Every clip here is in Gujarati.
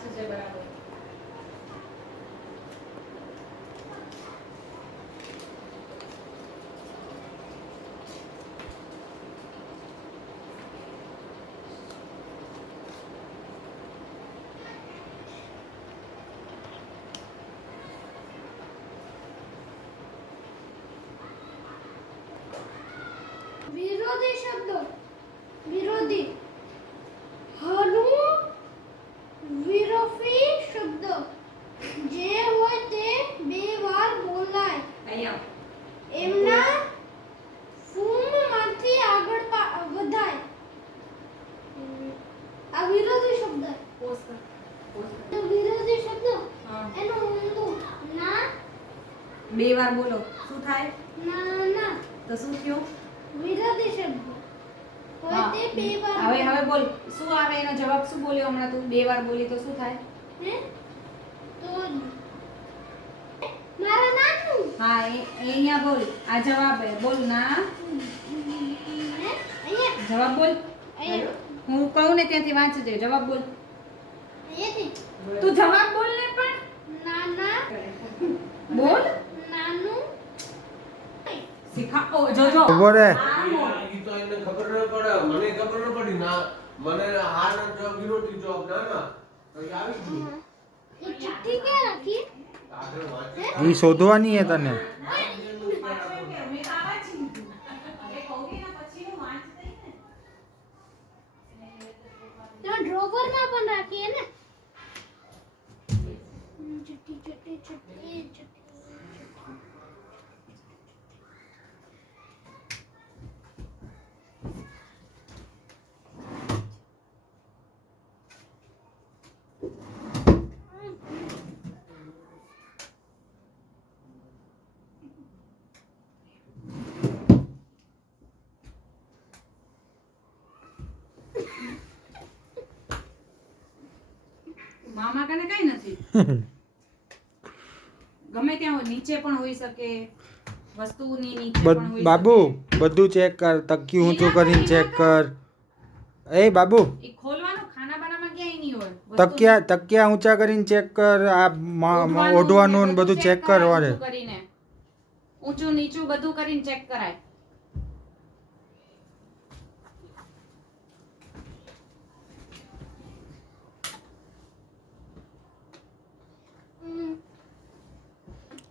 વાંચજે બરાબર. વિરોધી શબ્દો. વિરોધી. હનું વિરોધી શબ્દો જે હોય તે બે વાર બોલાય. અહીંયા એમના ફૂમમાંથી આગળ વધાય. આ વિરોધી શબ્દ. પોઝ કર. તો વિરોધી શબ્દ હા. એનું ઊંધું. ના બે વાર બોલો. શું થાય? ના ના. તો શું થયું? વિરોધી શબ્દ હોય તે બે વાર. હવે બોલ. શું આવે એનો જવાબ? શું બોલ્યો હમણાં તું? બે વાર બોલી તો શું થાય? હે તો મારા નાનું. હા, એ અહીંયા બોલ. આ જવાબ હે. બોલ ના. હે અહીંયા જવાબ બોલ. અહીંયા હું કહું ને ત્યાંથી વાંચજે. જવાબ બોલ. અહીંયાથી તું જવાબ બોલ ને પણ. નાના. બોલ. નાનું. શીખા. ઓ જોજો. ઉભો રે. ઈ તો એને ખબર ન પડે, મને ખબર ન પડી ના, મને હા ના જવાબ વિરોધી જવાબ ના ના તો ઈ આવી ગયું. એ ચિઠ્ઠી ક્યાં રાખી? આગળ વાંચે ઈ શોધવાની હે તને. તો ડ્રોવરમાં પણ રાખીએ ને. ચિઠ્ઠી ચિઠ્ઠી ચિઠ્ઠી ચિઠ્ઠી. મામા કને કઈ નથી. ગમે ત્યાં હોય, નીચે પણ હોઈ શકે, વસ્તુની નીચે પણ હોઈ બાબુ શકે. બધું ચેક કર. તકિયું ઊંચું કરીને ચેક કર. એ બાબુ ઈ ખોલવાનું ખાના બાનામાં ક્યાંય નહીં હોય. વસ્તુ તકિયા ઊંચા કરીને ચેક કર. આ ઓઢવાનું ને બધું ચેક કર કરાય, વારે. ઊંચું કરીને. ઊંચું નીચું બધું કરીને ચેક કરાય.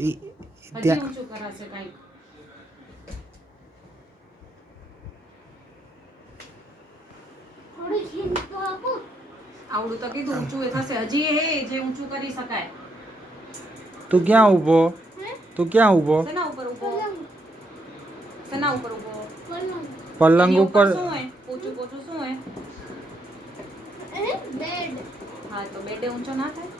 ઈ હજી ત્યાં ઊંચું કરાશે કાંઈક. થોડી હિંટ તો આપો. આવડું તો કીધું ઊંચું એ થશે. હજી હે જે ઊંચું કરી શકાય. તું ક્યાં ઊભો? હે તું ક્યાં ઊભો? શેના ઉપર ઊભો? પલંગ. શેના ઉપર ઊભો? પલંગ. પલંગ એની ઉપર. શું હોય? ઊંચું પોચું શું હોય? બેડ. હા, તો બેડે ઊંચો ના થાય.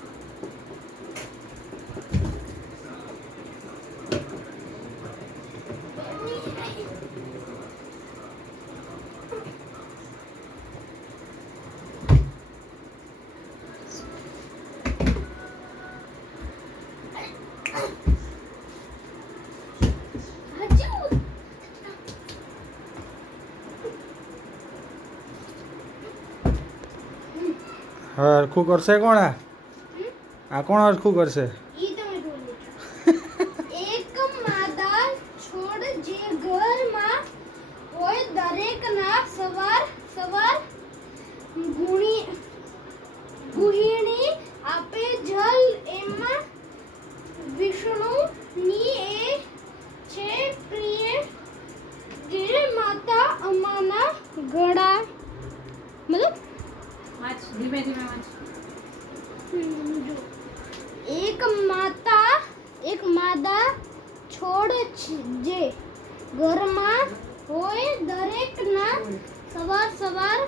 હરખું કરશે કોણ? આ કોણ હરખું કરશે? ઈ તમે બોલો. એક માદા છોડ જે ઘરમાં હોય દરેકના સવાર સવાર ગુહિણી આપે જલ એમાં વિષ્ણુની એ છે પ્રિય જે માતા અમાના ગળા મતલબ વાંચ, ધીમે ધીમે વાંચ. જો. એક માદા છોડ જે ઘરમાં હોય દરેકના સવાર સવાર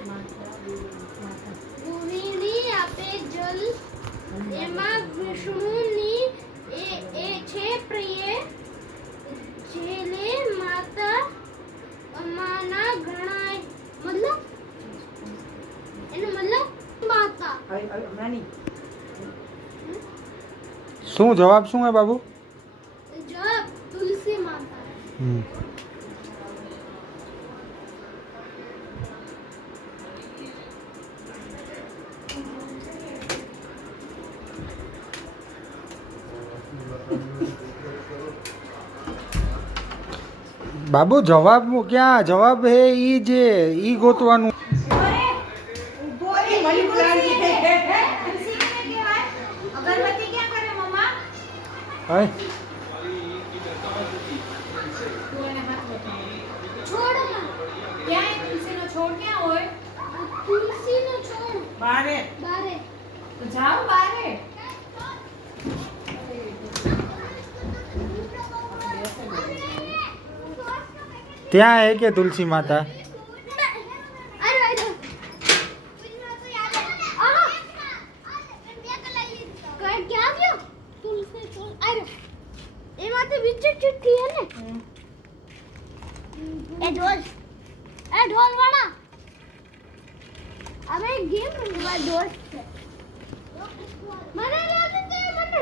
ગુહિણી આપે જલ એમાં વિષ્ણુની એ છે પ્રિય જેલે માતા અમાના ગણાય મતલબ એનો મતલબ માતા. શું જવાબ શું હે બાબુ? જવાબ તુલસી માતા. બાબુ જવાબ ક્યાં જવાબ હે ઈ જે ઈ ગોતવાનું. અગરબત્તી ક્યાં કરે મમ્મા? હાય તું એને હાથ બતાવ. છોડમાં ક્યાં એ તુલસીનો છોડ ક્યાં હોય? તુલસીનો છોડ બારે. બારે. તો જાઓ બારે. ત્યાં હે કે તુલસી માતા?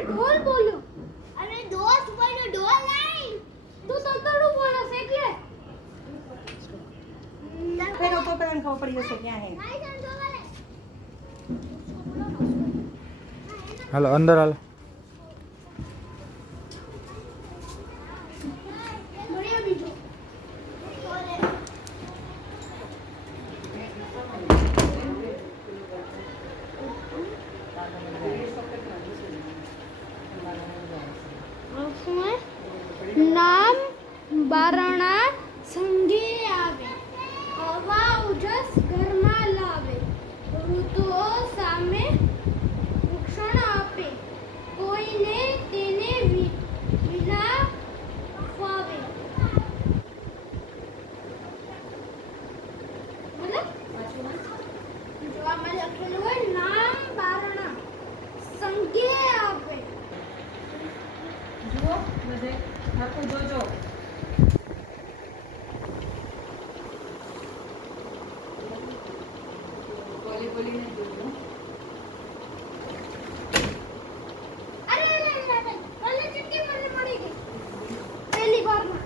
ઢોલ બોલ્યો અને દોસ્ત બોલ્યો ઢોલ નહીં તું તંતડું બોલો છે એટલે pero તો પેલા ખબર પડી જશે ક્યાં હે. હાલો અંદર હાલો. નામ બારણા સંગે આવે હવા ઉજસ ઘરમાં લાવે ઋતુઓ સામે ભૂષણ આપે કોઈને તેને વિના ફાવે જો આમાં લખેલું હોય નામ બારણા સંગે આવે જુઓ બધે આખું જોજો. બોલીને જોજો. અરે કલે ચિઠ્ઠી મને મળી ગઈ પહેલી વારમાં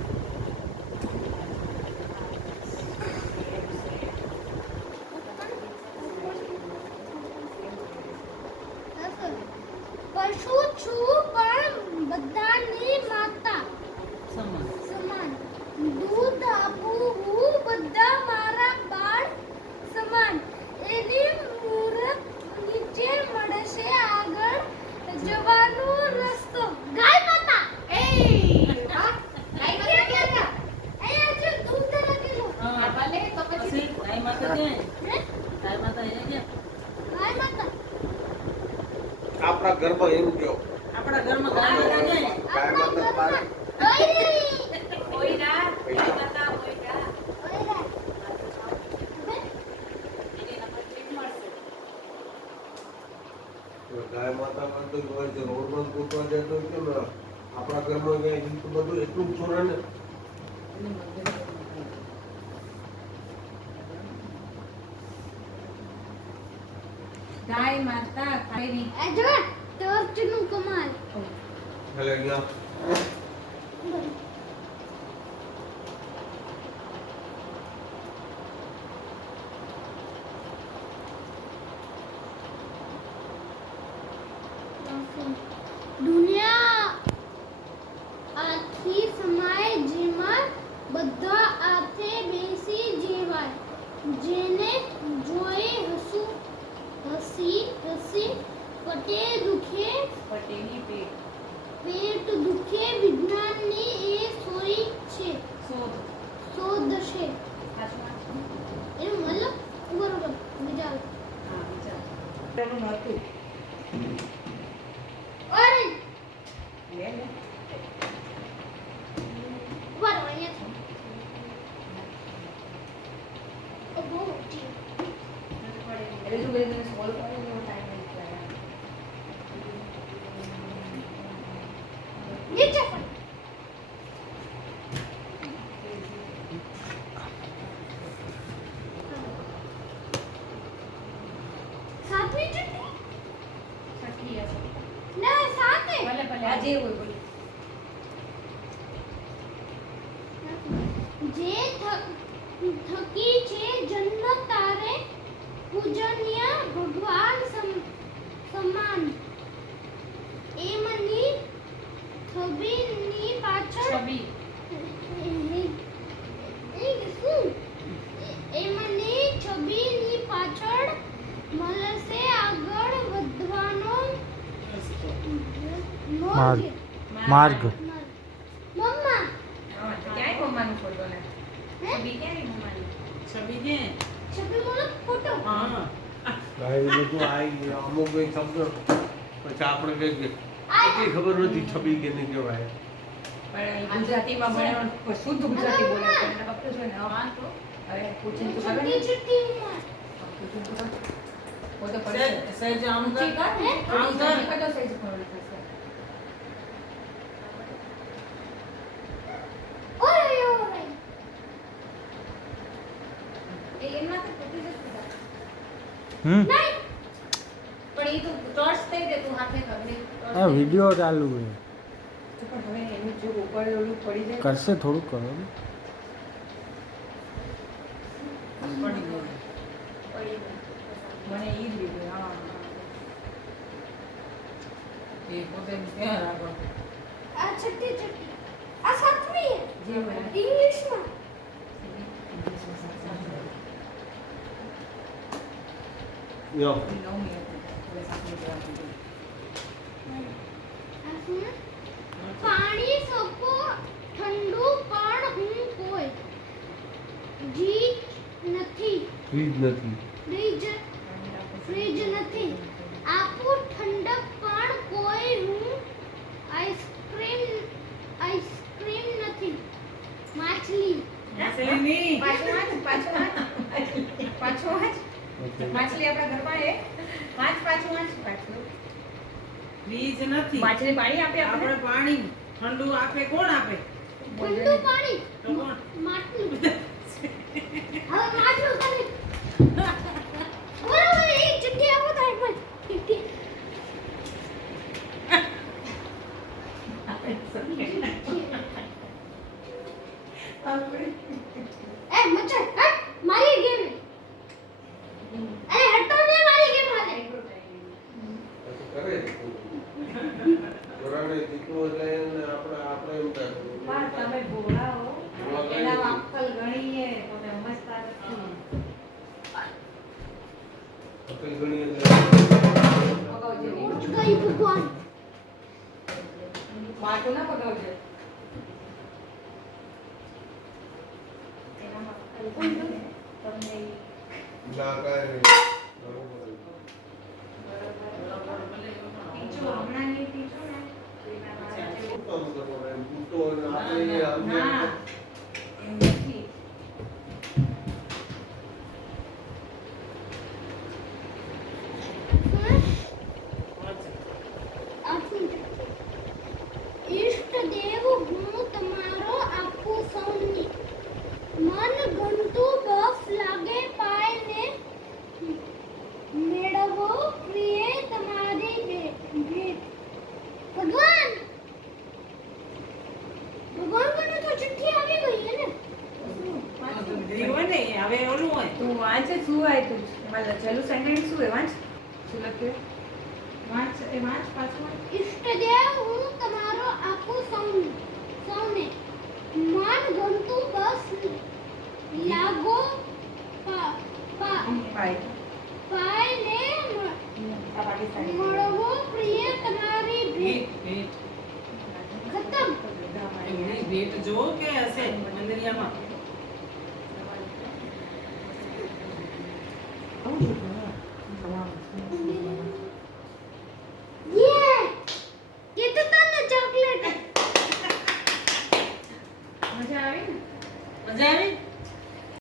પશુ છું પણ બધાની માતા સમાન દૂધ આપું હું બધા મારા બાળ સમાન એની મૂરત નીચે મળશે આગળ જવાનો રસ્તો ગાય માતા ગાય માતા ક્યાં અહીંયા જો દૂધ લખેલું હા ભલે તો પછી ગાય માતા ક્યાં? હે ગાય માતા અહીંયા ક્યાં? ગાય માતા આપણા ઘરમાં એમ કયો આપણા ઘરમાં ગાય માતા ક્યાં? ગાય માતા બાર કોઈ ના કોઈ માતા કોઈ ના ગાય માતા માં તો હોય છે રોડમાં પૂછવા જાય તો કેમ આપણા ઘરમાં કઈ ગીત બધું એટલું જ છોડે ને. ગાય માતા ખાઈ આ જો ટોર્ચનું કમાલ એટલે અહીંયા દુનિયા આખી સમાય જેમાં બધા આથે બેસી જેવાય જેને જોઈ હસી પટે દુખે પટેની પેટ પેટ દુખે વિજ્ઞાનની એ સોઈ છે શોધ. શોધ છે સાચું. એનું મતલબ બરોબર બીજા હા વિચાર. પેલું નહોતું. ઓરેન્જ લે લે. બરોબર અહીંયા ઓ બહુ જી એટલે તું બધું સોલ્વ કરે એવો ટાઈમ નહીં લાગે. નીચે પણ સાતમી ચટણી છઠ્ઠી હશે. ના સાતે ભલે ભલે આજે હોય બોલી. જે થકી છે જન્મ તારે પૂજનીય ભગવાન સમાન એમની છબીની પાછળ છબી. માર્ગ માર્ગ મમ્મા હા, તો ક્યાંય મમ્માનું ફોટો ને હે છબી ક્યાંય મમ્માની છબી કે છબી મોનો ફોટો હા ભાઈ બધું આવી અમુક કઈ શબ્દ પછી આપણે કઈ એટલી ખબર નથી છબી કે નહીં કહેવાય. પણ ગુજરાતીમાં મને શુદ્ધ ગુજરાતી બોલે છે એટલે આપણે છે ને હા તો હવે પૂછીને તો ખબર છઠ્ઠી ને છઠ્ઠી ઉંમર પૂછીને તો ખબર. वो तो पढ़े સહેજ આમ કર ऊंची कर આમ કર का तो सही से पढ़ रहा था ઓય ઓય એ એમના તો પતી જશે હમ નહીં પણ એ તો ટોર્ચ થઈ દે તું હાથે પકડી આ વિડિયો ચાલુ છે તો પણ હવે એનું જો ઉપર ઓલું પડી જાય કરશે થોડુંક કરો પડી ગયું પડી જાય મને ઈ જ લીધું હા એ પોતે ક્યાં રાખો આ છઠ્ઠી છઠ્ઠી આ સાતમી જે હોય ઇંગ્લિશમાં યો. નવમી હતી હવે સાતમી જવાનું છે આ શું પાણી સકો ઠંડુ પણ હું કોઈ જીત નથી ફ્રીજ નથી. ફ્રીજ નથી આપું ઠંડક પણ કોઈ હું આઈસ્ક્રીમ નથી માછલી માછલીની પાછું વાંચ માછલી આપણા ઘરમાં એ વાંચ પાછું ફ્રીજ નથી માછલી પાણી આપે આપણે આપણે પાણી ઠંડુ આપે કોણ આપે ઠંડુ પાણી તો કોણ માટલું હવે માટલું કરે બરાબર એક જગ્યાએ આવો થાય પણ એ મચ્છર હટ મારી ગેમ અરે હટો ને મારી ગેમ હાલે પછી કરે જ. ઘોડાને દીકરો એટલે એને આપણે એમ થાય. તમે ભોળાઓ એના અક્કલ ગણીએ તો તમે સમજતા નથી અકલ ગણી એટલે પગાવજે ઉઠ ગઈ ભગવાન માટું ના પગાવજે એનામાં અક્કલ ગણીએ તમને ના કાંઈ નહીં. ટીચો હમણાં નહીં ટીચો ને શું કામ કરવાનું એમ? પૂછતો હોય ને આપણે એ આમ ના એમ એમ નથી ઈષ્ટ દેવ હું તમારો આપું સૌની મન ગમતું બફ લાગે પાયને મેળવો પ્રિય તમારી ભેટ ભગવાન ભગવાન કોને તો ચિઠ્ઠી આવી ગઈ હે ને એ હોય ને હવે ઓલું હોય તું વાંચ શું આવ્યું એમાં લખેલું સેન્ટેન્સ શું હોય વાંચ શું લખ્યું વાંચ એ વાંચ પાછું વાંચ. ઈષ્ટ દેવ હું તમારો આપું સૌને મન ગમતું બસ લાગો ભાઈ પાયને આ પાકિસ્તાની મળવો પ્રિય તમારી ભેટ ભેટ ખતમ એની ભેટ જો કે હશે મંદિરિયામાં આવું